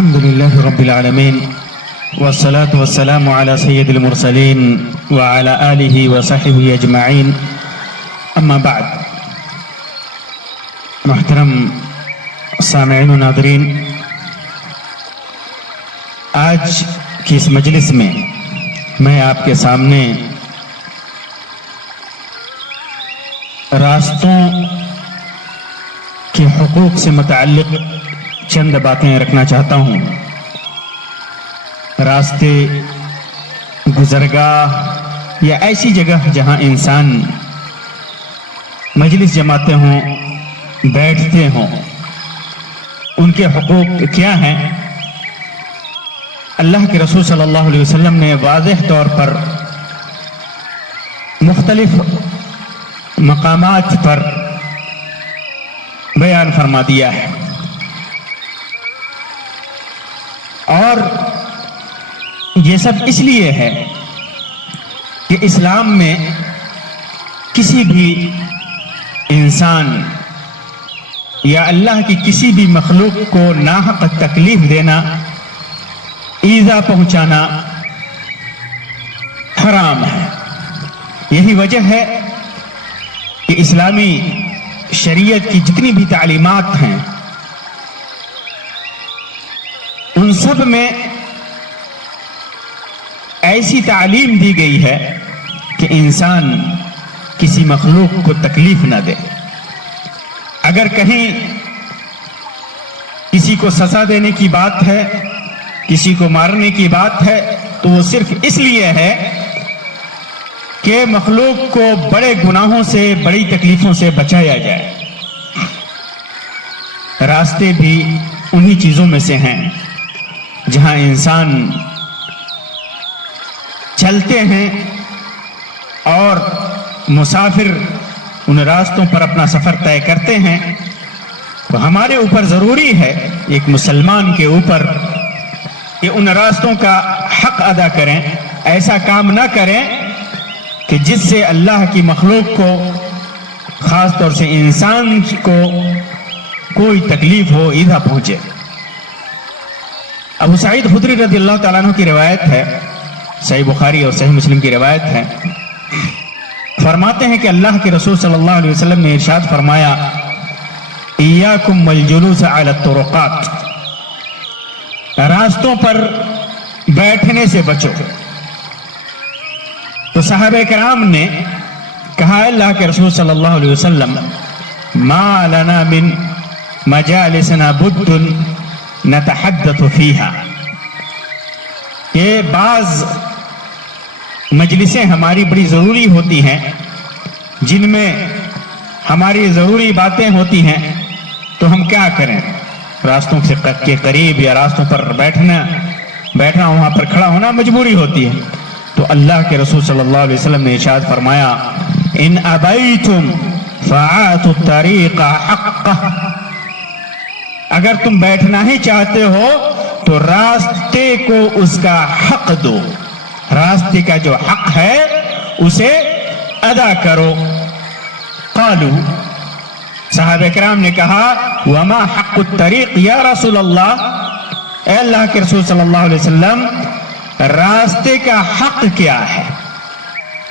الحمد لله رب العالمين والصلاة والسلام على سيد المرسلين وعلى آله وصحبه أجمعين اما بعد. محترم سامعین و ناظرین، آج کی اس مجلس میں میں آپ کے سامنے راستوں کے حقوق سے متعلق چند باتیں رکھنا چاہتا ہوں. راستے، گزرگاہ یا ایسی جگہ جہاں انسان مجلس جماتے ہوں، بیٹھتے ہوں، ان کے حقوق کیا ہیں؟ اللہ کے رسول صلی اللہ علیہ وسلم نے واضح طور پر مختلف مقامات پر بیان فرما دیا ہے، اور یہ سب اس لیے ہے کہ اسلام میں کسی بھی انسان یا اللہ کی کسی بھی مخلوق کو ناحق تکلیف دینا، ایذا پہنچانا حرام ہے. یہی وجہ ہے کہ اسلامی شریعت کی جتنی بھی تعلیمات ہیں ان سب میں ایسی تعلیم دی گئی ہے کہ انسان کسی مخلوق کو تکلیف نہ دے. اگر کہیں کسی کو سزا دینے کی بات ہے، کسی کو مارنے کی بات ہے، تو وہ صرف اس لیے ہے کہ مخلوق کو بڑے گناہوں سے، بڑی تکلیفوں سے بچایا جائے. راستے بھی انہی چیزوں میں سے ہیں جہاں انسان چلتے ہیں اور مسافر ان راستوں پر اپنا سفر طے کرتے ہیں. تو ہمارے اوپر ضروری ہے، ایک مسلمان کے اوپر، کہ ان راستوں کا حق ادا کریں. ایسا کام نہ کریں کہ جس سے اللہ کی مخلوق کو، خاص طور سے انسان کو، کوئی تکلیف ہو، ایذا پہنچے. ابو سعید خدری رضی اللہ تعالیٰ عنہ کی روایت ہے، صحیح بخاری اور صحیح مسلم کی روایت ہے. فرماتے ہیں کہ اللہ کے رسول صلی اللہ علیہ وسلم نے ارشاد فرمایا، ایاکم والجلوس علی الطرقات، راستوں پر بیٹھنے سے بچو. تو صحابہ کرام نے کہا، اللہ کے رسول صلی اللہ علیہ وسلم، ما لنا من مجالسنا بد نتحدث فیہا، کہ بعض مجلسیں ہماری بڑی ضروری ہوتی ہیں جن میں ہماری ضروری باتیں ہوتی ہیں، تو ہم کیا کریں؟ راستوں کے قریب یا راستوں پر بیٹھنا، وہاں پر کھڑا ہونا مجبوری ہوتی ہے. تو اللہ کے رسول صلی اللہ علیہ وسلم نے ارشاد فرمایا، ان ابیتم فآتوا الطریق حقہ، اگر تم بیٹھنا ہی چاہتے ہو تو راستے کو اس کا حق دو، راستے کا جو حق ہے اسے ادا کرو. قالوا، صحابہ کرام نے کہا، وما حق الطریق یا رسول اللہ، اے اللہ کے رسول صلی اللہ علیہ وسلم، راستے کا حق کیا ہے؟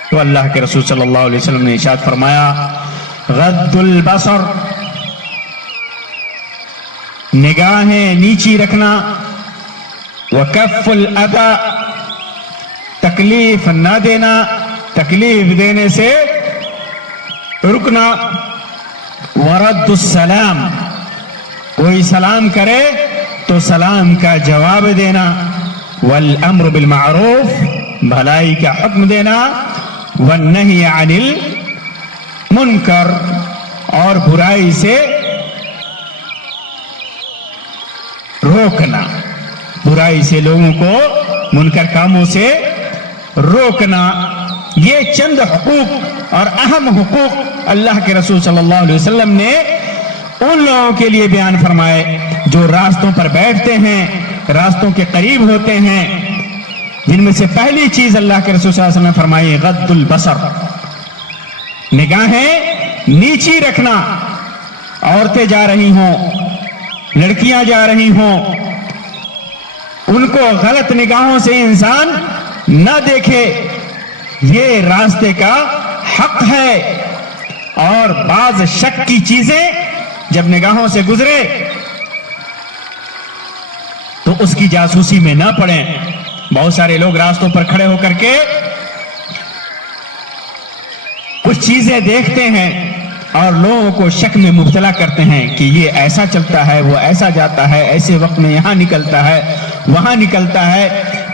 تو اللہ کے رسول صلی اللہ علیہ وسلم نے ارشاد فرمایا، غض البصر، نگاہیں نیچی رکھنا، وکف الاذی، تکلیف نہ دینا، تکلیف دینے سے رکنا، ورد السلام، کوئی سلام کرے تو سلام کا جواب دینا، والامر بالمعروف، بھلائی کا حکم دینا، والنہی عن المنکر، اور برائی سے روکنا، برائی سے لوگوں کو منکر کاموں سے روکنا. یہ چند حقوق اور اہم حقوق اللہ کے رسول صلی اللہ علیہ وسلم نے ان لوگوں کے لیے بیان فرمائے جو راستوں پر بیٹھتے ہیں، راستوں کے قریب ہوتے ہیں. جن میں سے پہلی چیز اللہ کے رسول صلی اللہ علیہ وسلم نے فرمائی، غض البصر، نگاہیں نیچی رکھنا. عورتیں جا رہی ہوں، لڑکیاں جا رہی ہوں، ان کو غلط نگاہوں سے انسان نہ دیکھے، یہ راستے کا حق ہے۔ اور بعض شک کی چیزیں جب نگاہوں سے گزرے تو اس کی جاسوسی میں نہ پڑیں۔ بہت سارے لوگ راستوں پر کھڑے ہو کر کے کچھ چیزیں دیکھتے ہیں اور لوگوں کو شک میں مبتلا کرتے ہیں کہ یہ ایسا چلتا ہے، وہ ایسا جاتا ہے، ایسے وقت میں یہاں نکلتا ہے، وہاں نکلتا ہے۔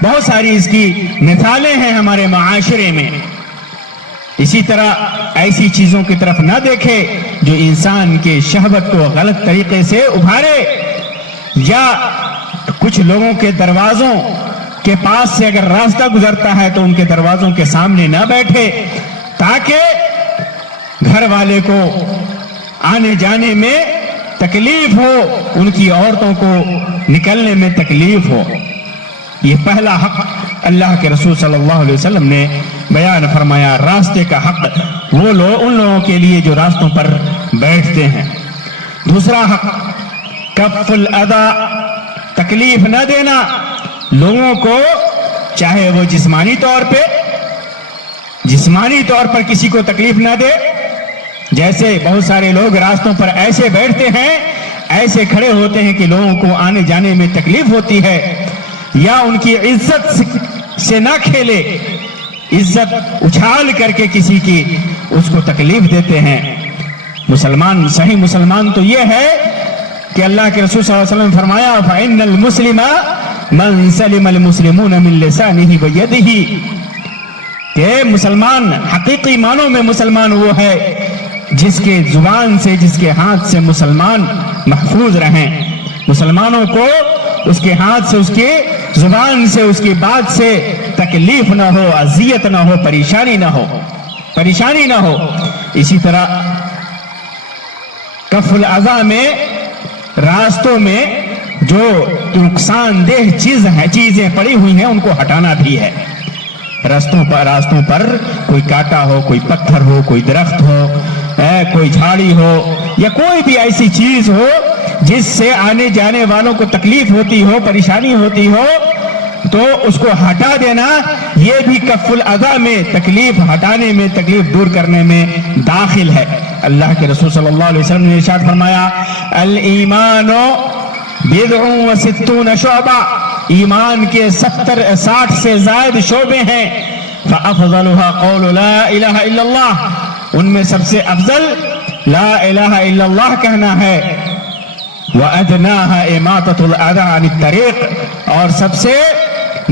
بہت ساری اس کی مثالیں ہیں ہمارے معاشرے میں۔ اسی طرح ایسی چیزوں کی طرف نہ دیکھے جو انسان کے شہوت کو غلط طریقے سے ابھارے، یا کچھ لوگوں کے دروازوں کے پاس سے اگر راستہ گزرتا ہے تو ان کے دروازوں کے سامنے نہ بیٹھے، تاکہ گھر والے کو آنے جانے میں تکلیف ہو، ان کی عورتوں کو نکلنے میں تکلیف ہو۔ یہ پہلا حق اللہ کے رسول صلی اللہ علیہ وسلم نے بیان فرمایا، راستے کا حق وہ لوگ ان لوگوں کے لیے جو راستوں پر بیٹھتے ہیں۔ دوسرا حق کف الاذی، تکلیف نہ دینا لوگوں کو، چاہے وہ جسمانی طور پر کسی کو تکلیف نہ دے۔ جیسے بہت سارے لوگ راستوں پر ایسے بیٹھتے ہیں، ایسے کھڑے ہوتے ہیں کہ لوگوں کو آنے جانے میں تکلیف ہوتی ہے، یا ان کی عزت سے نہ کھیلے، عزت اچھال کر کے کسی کی اس کو تکلیف دیتے ہیں۔ مسلمان، صحیح مسلمان تو یہ ہے کہ اللہ کے رسول صلی اللہ علیہ وسلم نے فرمایا فَإِنَّ الْمُسْلِمَ مَنْ سَلِمَ الْمُسْلِمُونَ مِنْ لِسَانِهِ وَيَدِهِ، کہ مسلمان حقیقی معنوں میں مسلمان وہ ہے جس کے زبان سے، جس کے ہاتھ سے مسلمان محفوظ رہیں۔ مسلمانوں کو اس کے ہاتھ سے، اس کے زبان سے، اس کی بات سے تکلیف نہ ہو، اذیت نہ ہو، پریشانی نہ ہو۔ اسی طرح کف الاذی میں راستوں میں جو نقصان دہ چیزیں پڑی ہوئی ہیں ان کو ہٹانا بھی ہے۔ راستوں پر کوئی کانٹا ہو، کوئی پتھر ہو، کوئی درخت ہو، کوئی جھاڑی ہو، یا کوئی بھی ایسی چیز ہو جس سے آنے جانے والوں کو تکلیف ہوتی ہو، پریشانی ہوتی ہو، تو اس کو ہٹا دینا یہ بھی کف الاذی میں، تکلیف ہٹانے میں، تکلیف دور کرنے میں داخل ہے۔ اللہ کے رسول صلی اللہ علیہ وسلم نے ارشاد فرمایا الایمان بضع و ستون شعبہ، ایمان کے 60 سے زائد شعبے ہیں۔ فافضلها قول لا الہ الا اللہ، ان میں سب سے افضل لا الہ الا اللہ کہنا ہے۔ وَأَدْنَاهَا إِمَاطَةُ الْأَذَى عَنِ الطَّرِيقِ، اور سب سے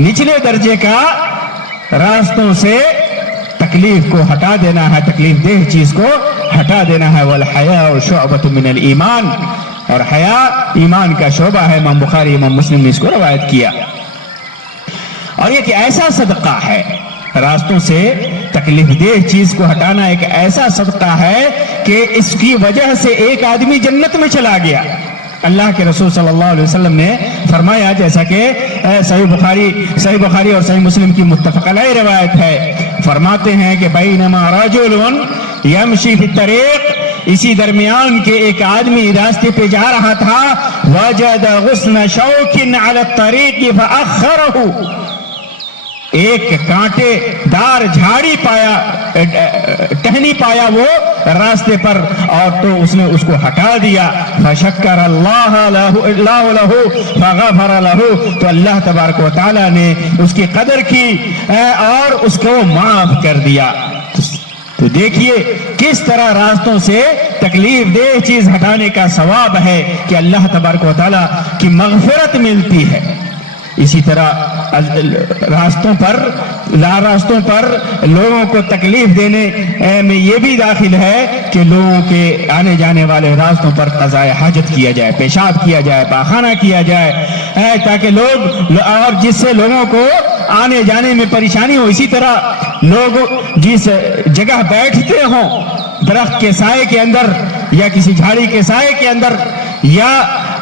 نچلے درجے کا راستوں سے تکلیف کو ہٹا دینا ہے، تکلیف دہ چیز کو ہٹا دینا ہے۔ وَالْحَيَاءُ شُعْبَةٌ مِنَ الْإِيمَانِ، اور حیا ایمان کا شعبہ ہے۔ امام بخاری، امام مسلم نے اس کو روایت کیا۔ اور یہ کہ ایسا صدقہ ہے، راستوں سے تکلیف دہ چیز کو ہٹانا ایک ایسا صدقہ ہے کہ اس کی وجہ سے ایک آدمی جنت میں چلا گیا۔ اللہ کے رسول صلی اللہ علیہ وسلم نے فرمایا، جیسا کہ صحیح بخاری اور صحیح مسلم کی متفق علیہ روایت ہے، فرماتے ہیں کہ بینما رجل یمشی فی الطریق، اسی درمیان کے ایک آدمی راستے پہ جا رہا تھا، وجد غصن شوک علی الطریق فاخرہ، ایک کانٹے دار جھاڑی پایا، ٹہنی پایا وہ راستے پر، اور تو اس نے اس کو ہٹا دیا۔ فشکر اللہ لہ فغفر لہ، تو اللہ تبارک و تعالی نے اس کی قدر کی اور اس کو معاف کر دیا۔ تو دیکھیے کس طرح راستوں سے تکلیف دہ چیز ہٹانے کا ثواب ہے کہ اللہ تبارک و تعالی کی مغفرت ملتی ہے۔ اسی طرح راستوں پر لوگوں کو تکلیف دینے میں یہ بھی داخل ہے کہ لوگوں کے آنے جانے والے راستوں پر قضاء حاجت کیا جائے، پیشاب کیا جائے، پاخانہ کیا جائے، تاکہ لوگ، اور جس سے لوگوں کو آنے جانے میں پریشانی ہو۔ اسی طرح لوگ جس جگہ بیٹھتے ہوں، درخت کے سائے کے اندر یا کسی جھاڑی کے سائے کے اندر، یا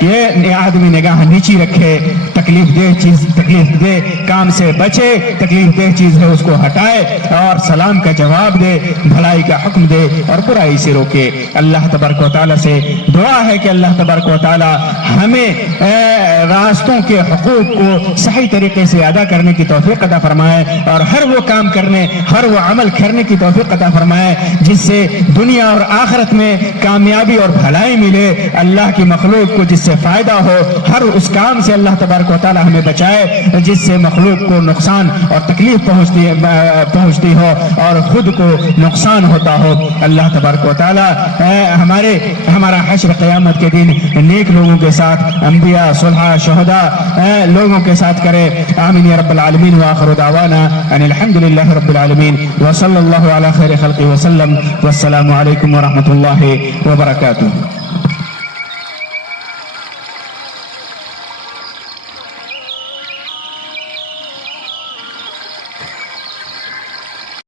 یہ آدمی نگاہ نیچی رکھے، تکلیف دہ کام سے بچے، تکلیف دہ چیز ہے اس کو ہٹائے اور سلام کا جواب دے، بھلائی کا حکم دے اور برائی سے روکے۔ اللہ تبارک و تعالیٰ سے دعا ہے کہ اللہ تبارک و تعالیٰ ہمیں راستوں کے حقوق کو صحیح طریقے سے ادا کرنے کی توفیق عطا فرمائے اور ہر وہ کام کرنے، ہر وہ عمل کرنے کی توفیق عطا فرمائے جس سے دنیا اور آخرت میں کامیابی اور بھلائی ملے، اللہ کی مخلوق کو جس سے فائدہ ہو، ہر اس کام سے اللہ تبارک و تعالیٰ ہمیں بچائے جس سے مخلوق کو نقصان اور تکلیف پہنچتی ہو اور خود کو نقصان ہوتا ہو۔ اللہ تبارک و تعالیٰ ہمارا حشر قیامت کے دن نیک لوگوں کے ساتھ، انبیاء، صلحاء، شہداء لوگوں کے ساتھ کرے۔ آمین یا رب العالمین۔ وآخر دعوانا ان الحمد للہ رب العالمین وصلی اللہ علی خیر خلقہ وسلم۔ والسلام علیکم ورحمۃ اللہ وبرکاتہ۔